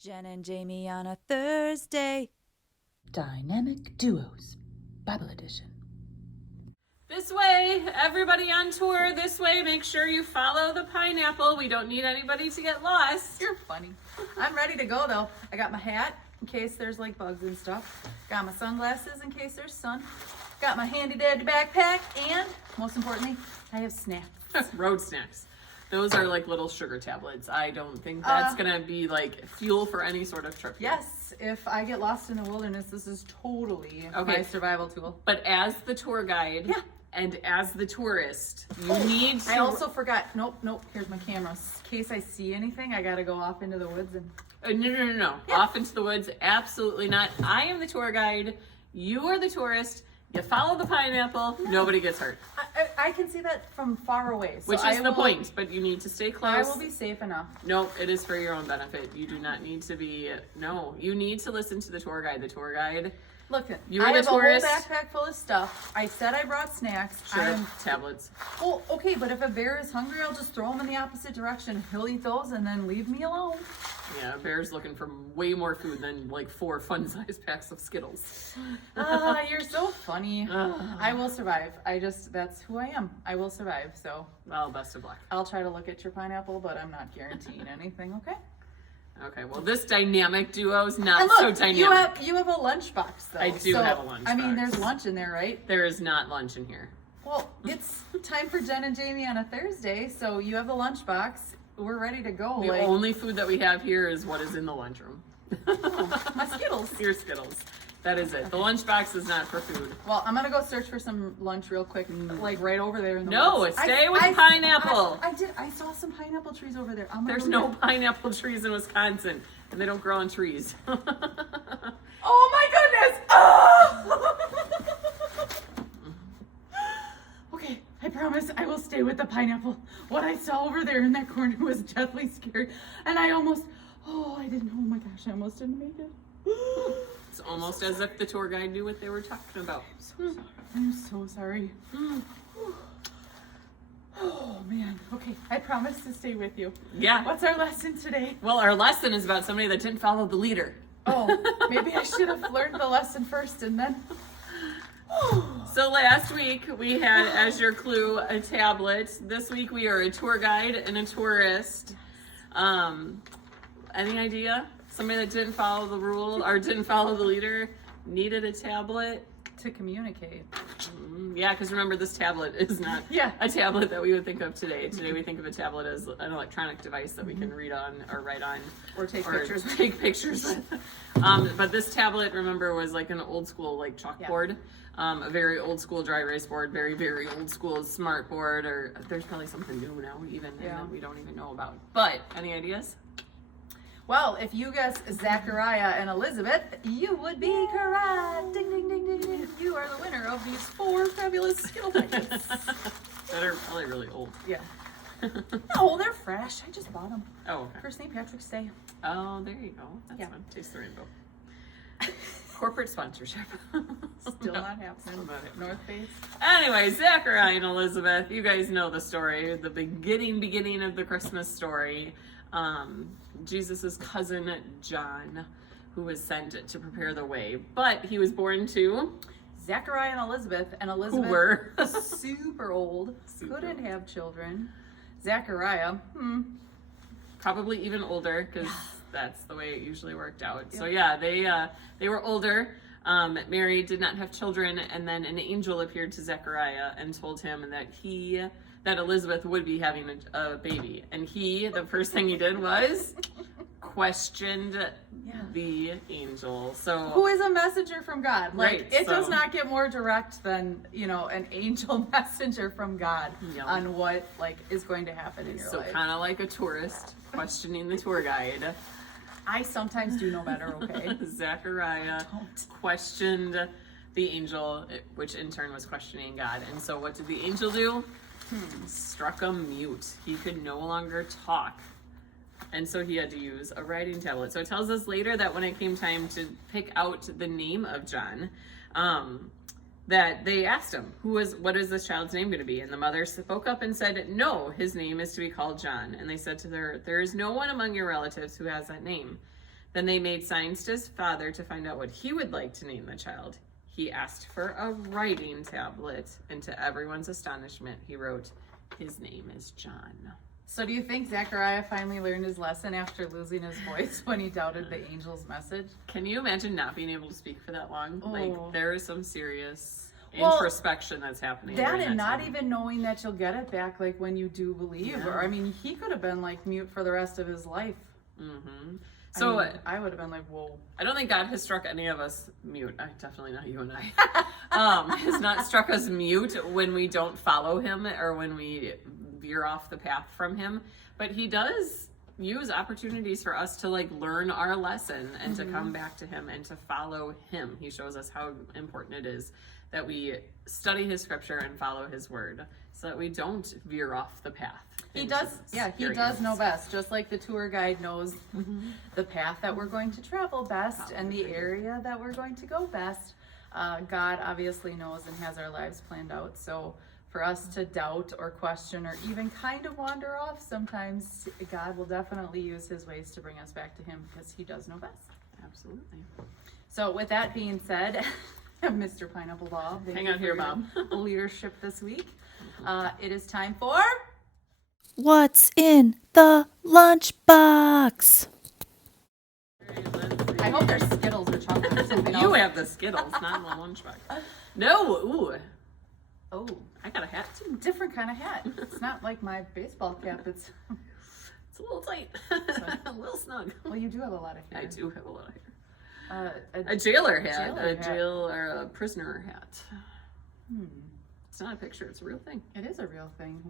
Jen and Jamie on a Thursday. Dynamic Duos, Bible Edition. This way, everybody on tour, this way, make sure you follow the pineapple. We don't need anybody to get lost. You're funny. I'm ready to go though. I got my hat in case there's like bugs and stuff. Got my sunglasses in case there's sun. Got my handy dandy backpack, and most importantly, I have snacks. Road snacks. Those are like little sugar tablets. I don't think that's gonna be like fuel for any sort of trip. Yes, if I get lost in the wilderness, this is totally my survival tool. But as the tour guide and as the tourist, you need to... I also forgot, nope, here's my camera. In case I see anything, I gotta go off into the woods and... No. Yeah. Off into the woods, absolutely not. I am the tour guide. You are the tourist. You follow the pineapple, nobody gets hurt. I can see that from far away. So Which is the point, but you need to stay close. I will be safe enough. No, it is for your own benefit. You do not need to be, you need to listen to the tour guide. The tour guide, look, you I are the have tourist. A whole backpack full of stuff. I said I brought snacks. Sure, tablets. Well, okay, but if a bear is hungry, I'll just throw him in the opposite direction. He'll eat those and then leave me alone. Yeah, a bear's looking for way more food than like 4 fun-sized packs of Skittles. You're so funny. I will survive. That's who I am. I will survive, so. Well, best of luck. I'll try to look at your pineapple, but I'm not guaranteeing anything, okay? Okay, well, this dynamic duo's not so dynamic. You have a lunchbox, though. I do have a lunchbox. I mean, there's lunch in there, right? There is not lunch in here. Well, it's time for Jen and Jamie on a Thursday, so you have the lunchbox. We're ready to go. The only food that we have here is what is in the lunchroom. My Skittles. Your Skittles. That is it. The lunchbox is not for food. Well, I'm gonna go search for some lunch real quick, like right over there in the woods. Stay with pineapple. I saw some pineapple trees over there. There's no pineapple trees in Wisconsin, and they don't grow on trees. Oh my goodness! Oh! Okay, I promise I will stay with the pineapple. What I saw over there in that corner was deathly scary, and I almost I almost didn't make it. It's almost as if the tour guide knew what they were talking about. I'm so sorry. Oh man. Okay, I promise to stay with you. Yeah. What's our lesson today? Well, our lesson is about somebody that didn't follow the leader. Oh, maybe I should have learned the lesson first and then. So last week we had as your clue a tablet. This week we are a tour guide and a tourist. Any idea? Somebody that didn't follow the rule or didn't follow the leader needed a tablet to communicate. Yeah, because remember, this tablet is not a tablet that we would think of today. Today we think of a tablet as an electronic device that we can read on or write on or take pictures with. But this tablet, remember, was like an old school like chalkboard. A very old school dry erase board, very, very old school smart board, or there's probably something new now even that we don't even know about. But any ideas? Well, if you guess Zechariah and Elizabeth, you would be correct. Ding, ding, ding, ding, ding. You are the winner of these 4 fabulous Skittle packets. That are probably really old. Yeah. No, they're fresh. I just bought them. Oh, okay. For St. Patrick's Day. Oh, there you go. That's fun. Taste the rainbow. Corporate sponsorship. Still not happening. North Face. Anyway, Zechariah and Elizabeth, you guys know the story, the beginning of the Christmas story. Jesus' cousin John, who was sent to prepare the way, but he was born to Zechariah and Elizabeth, who were super old, couldn't have children. Zechariah, probably even older, because that's the way it usually worked out. Yep. So they were older, married, did not have children, and then an angel appeared to Zechariah and told him that Elizabeth would be having a baby. And the first thing he did was questioned the angel. So who is a messenger from God? It does not get more direct than, an angel messenger from God on what is going to happen in your life. So kind of like a tourist questioning the tour guide. I sometimes do know better, okay? Zechariah questioned the angel, which in turn was questioning God. And so what did the angel do? Struck him mute. He could no longer talk. And so he had to use a writing tablet. So it tells us later that when it came time to pick out the name of John, that they asked him, what is this child's name going to be? And the mother spoke up and said, no, his name is to be called John. And they said to her, there is no one among your relatives who has that name. Then they made signs to his father to find out what he would like to name the child. He asked for a writing tablet, and to everyone's astonishment, he wrote, "His name is John." So do you think Zechariah finally learned his lesson after losing his voice when he doubted the angel's message? Can you imagine not being able to speak for that long? Oh. Like, there is some serious Well, introspection that's happening. That during and not time. even knowing that you'll get it back, like when you do believe. Yeah. Or I mean, he could have been like mute for the rest of his life. Mm-hmm. So I would have been like, whoa. I don't think God has struck any of us mute. Definitely not you and I. Has not struck us mute when we don't follow him or when we veer off the path from him. But he does use opportunities for us to like learn our lesson and to come back to him and to follow him. He shows us how important it is that we study his scripture and follow his word so that we don't veer off the path. He does, yeah, he does know best. Just like the tour guide knows the path that we're going to travel best and the area that we're going to go best. God obviously knows and has our lives planned out. So for us to doubt or question or even kind of wander off, sometimes God will definitely use his ways to bring us back to him because he does know best. Absolutely. So with that being said, Mr. Pineapple Bob, thank Hang you out for here, your Bob. leadership this week. It is time for... What's in the lunchbox? I hope there's Skittles or chocolate or something You else. have the Skittles, not the lunchbox. No, ooh, Oh, I got a hat too. different kind of hat. It's not like my baseball cap. It's It's a little tight, a little snug. well, you do have a lot of hair. I do have a lot of hair. A A jailer hat, Jailer a hat. jail or a prisoner hat. Hmm. It's not a picture; it's a real thing. It is a real thing.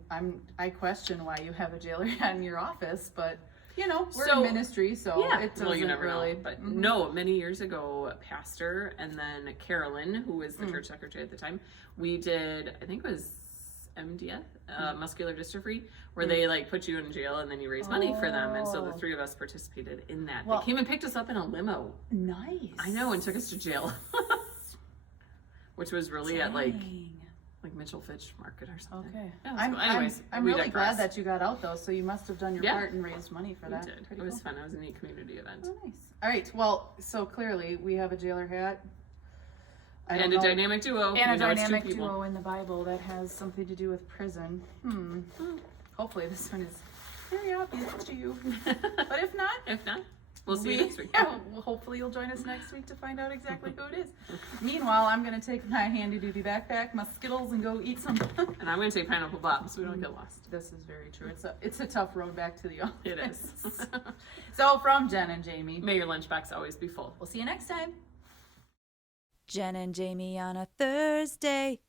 I question why you have a jailer hat in your office, but you know we're So- in ministry, so it doesn't well, you never really. know. But Mhm. no, many years ago, Pastor and then Carolyn, who was the church secretary at the time, we did. I think it was MDF, muscular dystrophy, where they like put you in jail and then you raise money for them. And so the Oh. three of us participated in that. Well- They came and picked us up in a limo. Nice. I know, and took us to jail, which was really at like Mitchell Fitch Market or something. Okay. Yeah, it was I'm, cool. Anyways, I'm we really digress. glad that you got out though. So you must have done your Yeah. part and raised money for We that. did. Pretty It was cool. fun. It was a neat community event. Oh, nice. All right. Well, so clearly we have a jailer hat. I don't And a know- dynamic duo. And We a know it's two dynamic people. duo in the Bible that has something to do with prison. Hopefully this one is very obvious to you. But if not, If not, we'll see you next week. Yeah, well, hopefully you'll join us next week to find out exactly who it is. Meanwhile, I'm going to take my handy-duty backpack, my Skittles, and go eat some. And I'm going to say Pineapple Bob so we don't get lost. This is very true. It's a tough road back to the office. It is. So from Jen and Jamie, May your lunchbox always be full. we'll see you next time. Jen and Jamie on a Thursday.